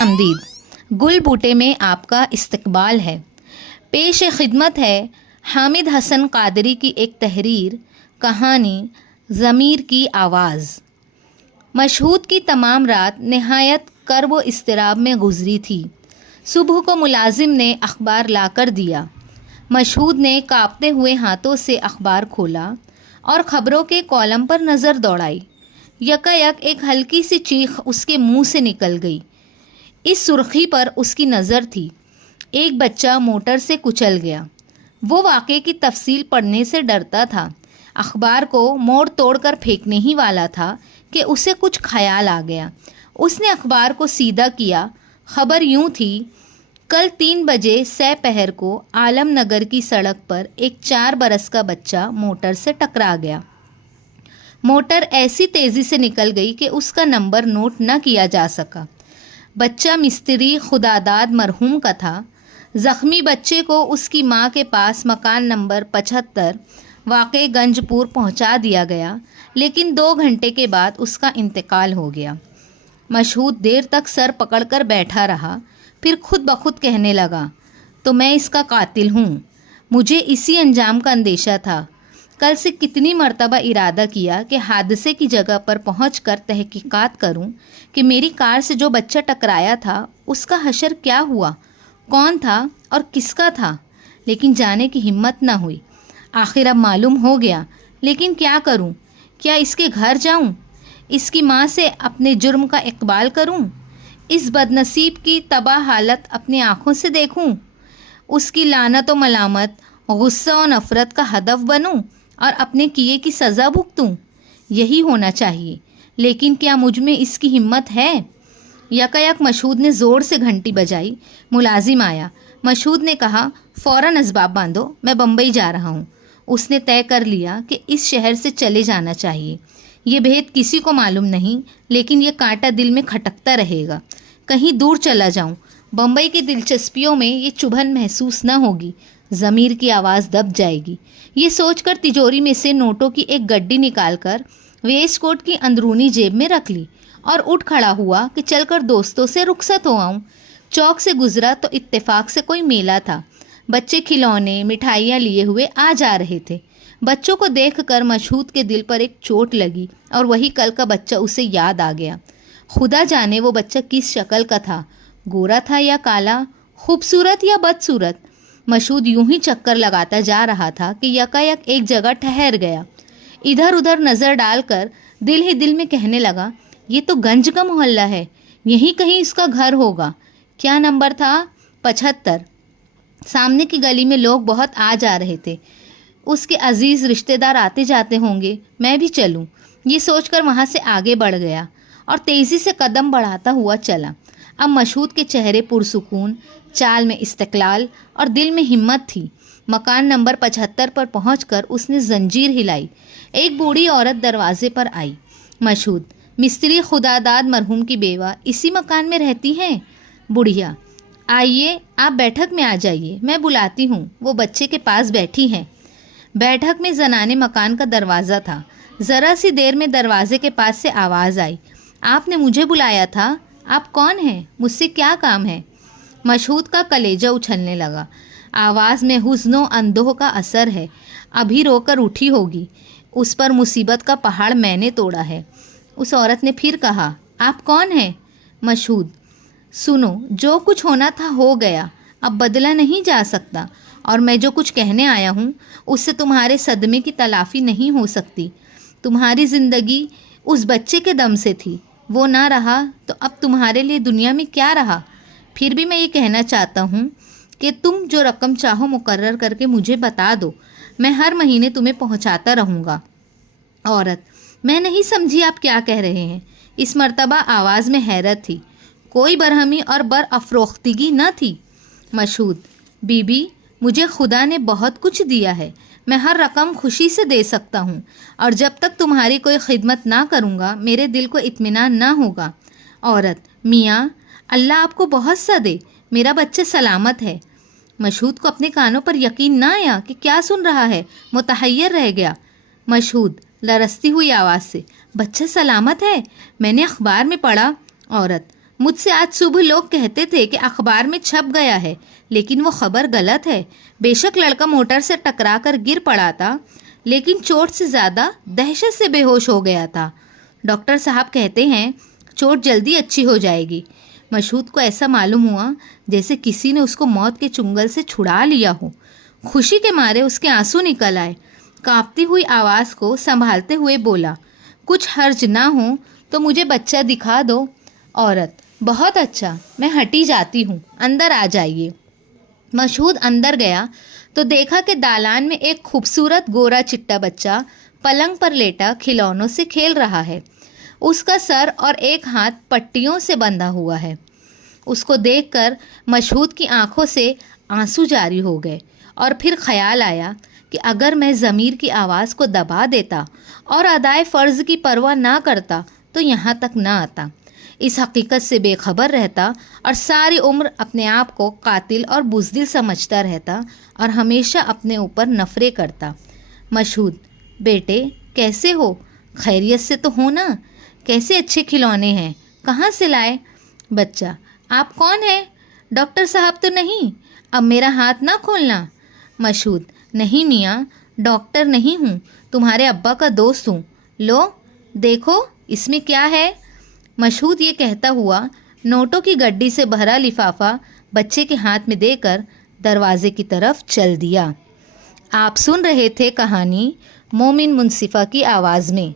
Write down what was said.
आमदीद गुल बूटे में आपका इस्तकबाल है। पेश खिदमत है हामिद हसन कादरी की एक तहरीर, कहानी ज़मीर की आवाज़। मशहूद की तमाम रात नहायत कर्ब व इस्तराब में गुजरी थी। सुबह को मुलाजिम ने अखबार ला कर दिया। मशहूद ने कांपते हुए हाथों से अखबार खोला और ख़बरों के कॉलम पर नज़र दौड़ाई। यकायक एक हल्की सी चीख उसके मुंह से निकल गई। इस सुर्खी पर उसकी नज़र थी। एक बच्चा मोटर से कुचल गया। वो वाक़े की तफसील पढ़ने से डरता था। अखबार को मोड़ तोड़ कर फेंकने ही वाला था कि उसे कुछ ख्याल आ गया। उसने अखबार को सीधा किया। खबर यूं थी, कल 3 बजे सपहर को आलम नगर की सड़क पर एक 4 बरस का बच्चा मोटर से टकरा गया। मोटर ऐसी तेज़ी से निकल गई कि उसका नंबर नोट न किया जा सका। बच्चा मिस्त्री खुदादाद मरहूम का था। ज़ख्मी बच्चे को उसकी माँ के पास मकान नंबर 75 वाक़े गंजपुर पहुँचा दिया गया, लेकिन 2 घंटे के बाद उसका इंतकाल हो गया। मशहूद देर तक सर पकड़कर बैठा रहा, फिर खुद ब खुद कहने लगा, तो मैं इसका कातिल हूँ। मुझे इसी अंजाम का अंदेशा था। कल से कितनी मर्तबा इरादा किया कि हादसे की जगह पर पहुंचकर तहकीकात करूं कि मेरी कार से जो बच्चा टकराया था उसका हशर क्या हुआ, कौन था और किसका था, लेकिन जाने की हिम्मत न हुई। आखिर अब मालूम हो गया, लेकिन क्या करूं? क्या इसके घर जाऊं? इसकी माँ से अपने जुर्म का इकबाल करूं? इस बदनसीब की तबाह हालत अपनी आँखों से देखूं? उसकी लानत व मलामत, गुस्सा और नफ़रत का हदफ बनूं और अपने किए की सज़ा भुगतूं? यही होना चाहिए, लेकिन क्या मुझ में इसकी हिम्मत है? यकायक मशहूद ने ज़ोर से घंटी बजाई। मुलाजिम आया। मशहूद ने कहा, फ़ौरन असबाब बांधो, मैं बम्बई जा रहा हूँ। उसने तय कर लिया कि इस शहर से चले जाना चाहिए। ये भेद किसी को मालूम नहीं, लेकिन ये कांटा दिल में खटकता रहेगा। कहीं दूर चला जाऊँ, बम्बई की दिलचस्पियों में ये चुभन महसूस न होगी, ज़मीर की आवाज़ दब जाएगी। ये सोचकर तिजोरी में से नोटों की एक गड्डी निकालकर वेस्ट कोट की अंदरूनी जेब में रख ली और उठ खड़ा हुआ कि चलकर दोस्तों से रुखसत हो आऊँ। चौक से गुजरा तो इत्तेफाक से कोई मेला था। बच्चे खिलौने मिठाइयाँ लिए हुए आ जा रहे थे। बच्चों को देखकर मशहूद के दिल पर एक चोट लगी और वही कल का बच्चा उसे याद आ गया। खुदा जाने वो बच्चा किस शक्ल का था, गोरा था या काला, खूबसूरत या बदसूरत। मशहूद यूं ही चक्कर लगाता जा रहा था कि यकायक एक जगह ठहर गया। इधर उधर नज़र डालकर दिल ही दिल में कहने लगा, ये तो गंज का मोहल्ला है, यहीं कहीं इसका घर होगा। क्या नंबर था? 75। सामने की गली में लोग बहुत आ जा रहे थे। उसके अजीज़ रिश्तेदार आते जाते होंगे, मैं भी चलूं। ये सोचकर वहाँ से आगे बढ़ गया और तेज़ी से कदम बढ़ाता हुआ चला। अब मशहूद के चेहरे पुरसुकून, चाल में इस्तक़लाल और दिल में हिम्मत थी। मकान नंबर 75 पर पहुंचकर उसने जंजीर हिलाई। एक बूढ़ी औरत दरवाजे पर आई। मशहूद, मिस्त्री खुदादाद मरहूम की बेवा इसी मकान में रहती हैं? बुढ़िया, आइए आप बैठक में आ जाइए, मैं बुलाती हूँ। वो बच्चे के पास बैठी हैं। बैठक में जनाने मकान का दरवाज़ा था। ज़रा सी देर में दरवाजे के पास से आवाज़ आई, आपने मुझे बुलाया था? आप कौन हैं? मुझसे क्या काम है? मशहूद का कलेजा उछलने लगा। आवाज़ में हुज़्नो अंदोह का असर है। अभी रोकर उठी होगी। उस पर मुसीबत का पहाड़ मैंने तोड़ा है। उस औरत ने फिर कहा, आप कौन हैं? मशहूद, सुनो, जो कुछ होना था हो गया, अब बदला नहीं जा सकता, और मैं जो कुछ कहने आया हूँ उससे तुम्हारे सदमे की तलाफ़ी नहीं हो सकती। तुम्हारी ज़िंदगी उस बच्चे के दम से थी, वो ना रहा तो अब तुम्हारे लिए दुनिया में क्या रहा? फिर भी मैं ये कहना चाहता हूँ कि तुम जो रकम चाहो मुकर्रर करके मुझे बता दो, मैं हर महीने तुम्हें पहुँचाता रहूँगा। औरत, मैं नहीं समझी आप क्या कह रहे हैं। इस मर्तबा आवाज़ में हैरत थी, कोई बरहमी और बरअफ़रोख्तगी न थी। मशहूद, बीबी, मुझे खुदा ने बहुत कुछ दिया है, मैं हर रकम खुशी से दे सकता हूँ, और जब तक तुम्हारी कोई खिदमत ना करूँगा मेरे दिल को इत्मीनान ना होगा। औरत, मियाँ, अल्लाह आपको बहुत सा दे, मेरा बच्चा सलामत है। मशहूद को अपने कानों पर यकीन ना आया कि क्या सुन रहा है, मुतहय्यर रह गया। मशहूद लरसती हुई आवाज़ से, बच्चा सलामत है? मैंने अखबार में पढ़ा। औरत, مجھ سے آج صبح لوگ کہتے تھے کہ اخبار میں چھپ گیا ہے، لیکن وہ خبر غلط ہے۔ بے شک لڑکا موٹر سے ٹکرا کر گر پڑا تھا، لیکن چوٹ سے زیادہ دہشت سے بے ہوش ہو گیا تھا۔ ڈاکٹر صاحب کہتے ہیں چوٹ جلدی اچھی ہو جائے گی۔ مشہود کو ایسا معلوم ہوا جیسے کسی نے اس کو موت کے چنگل سے چھڑا لیا ہو۔ خوشی کے مارے اس کے آنسو نکل آئے۔ کانپتی ہوئی آواز کو سنبھالتے ہوئے بولا، کچھ حرج نہ ہو تو مجھے بچہ دکھا دو۔ عورت، بہت اچھا، میں ہٹی جاتی ہوں، اندر آ جائیے۔ مشہود اندر گیا تو دیکھا کہ دالان میں ایک خوبصورت گورا چٹا بچہ پلنگ پر لیٹا کھلونوں سے کھیل رہا ہے۔ اس کا سر اور ایک ہاتھ پٹیوں سے بندھا ہوا ہے۔ اس کو دیکھ کر مشہود کی آنکھوں سے آنسو جاری ہو گئے، اور پھر خیال آیا کہ اگر میں ضمیر کی آواز کو دبا دیتا اور ادائے فرض کی پرواہ نہ کرتا تو یہاں تک نہ آتا، اس حقیقت سے بے خبر رہتا اور ساری عمر اپنے آپ کو قاتل اور بزدل سمجھتا رہتا اور ہمیشہ اپنے اوپر نفرے کرتا۔ مشہود، بیٹے کیسے ہو؟ خیریت سے تو ہو نا؟ کیسے اچھے کھلونے ہیں، کہاں سے لائے؟ بچہ، آپ کون ہیں؟ ڈاکٹر صاحب تو نہیں؟ اب میرا ہاتھ نہ کھولنا۔ مشہود، نہیں میاں، ڈاکٹر نہیں ہوں، تمہارے ابا کا دوست ہوں۔ لو دیکھو اس میں کیا ہے۔ مشہود یہ کہتا ہوا نوٹوں کی گڈی سے بھرا لفافہ بچے کے ہاتھ میں دے کر دروازے کی طرف چل دیا۔ آپ سن رہے تھے کہانی مومن منصفہ کی آواز میں۔